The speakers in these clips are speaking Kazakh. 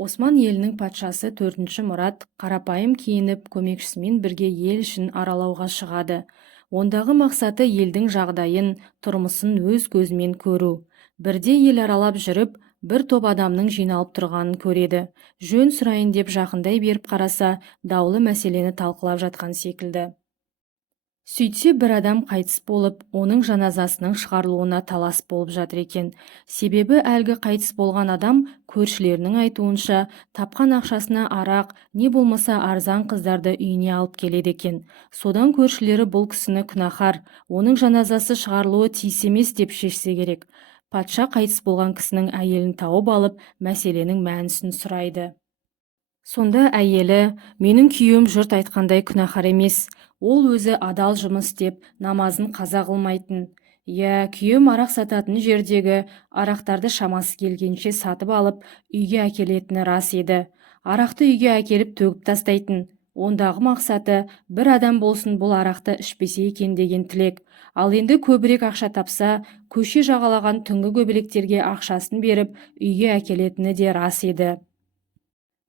Осман елінің патшасы 4-ші Мұрат қарапайым киініп көмекшісімен бірге ел ішін аралауға шығады. Ондағы мақсаты елдің жағдайын, тұрмысын өз көзімен көру. Бірде ел аралап жүріп, бір топ адамның жиналып тұрғанын көреді. Жөн сұрайын деп жақындай беріп қараса, даулы мәселені талқылап жатқан секілді. Сөйтсе бір адам қайтыс болып, оның жаназасының шығарылуына талас болып жатыр екен. Себебі әлгі қайтыс болған адам көршілерінің айтуынша тапқан ақшасына арақ, не болмаса арзан қыздарды үйіне алып келеді екен. Содан көршілері бұл кісіні күнәһар, оның жаназасы шығарылуы тиіс емес деп шешсе керек. Патша қайтыс болған кісінің әйелін тауып алып, мәселенің мәнісін сұрайды. Сонда әйелі, менің күйеуім жұрт айтқандай күнәһар емес, ол өзі адал жұмыс істеп, намазын қаза қылмайтын. Күйеуім арақ сататын жердегі арақтарды шамасы келгенше сатып алып, үйге әкелетіні рас еді. Арақты үйге әкеліп төгіп тастайтын. Ондағы мақсаты бір адам болсын бұл арақты ішпесе екен деген тілек. Ал енді көбірек ақша тапса, көше жағалаған түнгі көбелектерге ақшасын беріп, үйге әкелетіні де рас еді.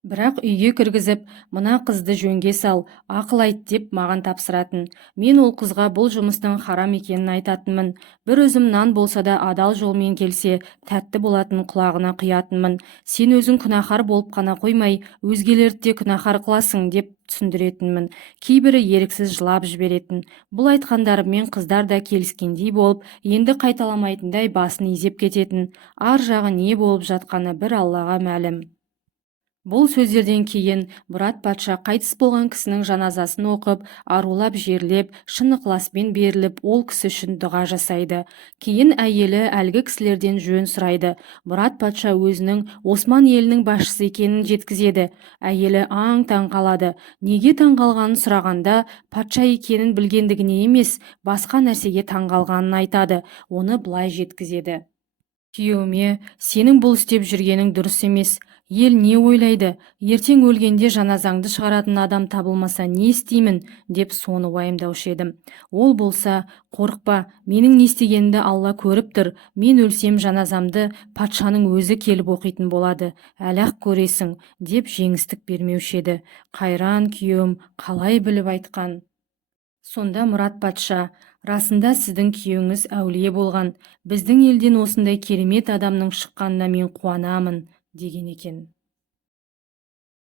Бірақ үйге кіргізіп, мына қызды жөнге сал, ақыл айт деп маған тапсыратын. Мен ол қызға бұл жұмыстың харам екенін айтатынмын. Бір өзім нан болса да адал жолмен келсе, тәтті болатын құлағына құятынмын. Сен өзің күнәһар болып қана қоймай, өзгелерді де күнәһар қыласың деп түсіндіретінмін. Кейбірі еріксіз жылап жіберетін. Бұл айтқандарыммен қыздар да келіскендей болып, енді қайталамайтындай басын изеп кететін. Ар жағы не болып жатқаны бір Аллаға мәлім. Бұл сөздерден кейін Мұрат патша қайтыс болған кісінің жаназасын оқып, арулап жерлеп, шын ықыласпен беріліп, ол кісі үшін дұға жасайды. Кейін әйелі әлгі кісілерден жөн сұрайды. Мұрат патша өзінің Осман елінің басшысы екенін жеткізеді. Әйелі аң-таң қалады. Неге таң қалғанын сұрағанда, патша екенін білгендігіне емес, басқа нәрсеге таң қалғанын айтады. Оны былай жеткізеді. Күйеуіме, сенің бұл істеп жүргенің дұрыс емес. Ел не ойлайды? Ертең өлгенде жаназаңды шығаратын адам табылмаса не істеймін? Деп соны уайымдаушы едім. Ол болса, қорықпа, менің не істегенімді Алла көріп тұр. Мен өлсем жаназамды патшаның өзі келіп оқитын болады. Әлі-ақ көресің, деп жеңістік бермеуші еді. Қайран күйеуім қалай біліп айтқан? Сонда Мұрат патша, расында сіздің күйеуіңіз әулие болған. Біздің елден осындай керемет адамның шыққанына мен қуанамын, деген екен.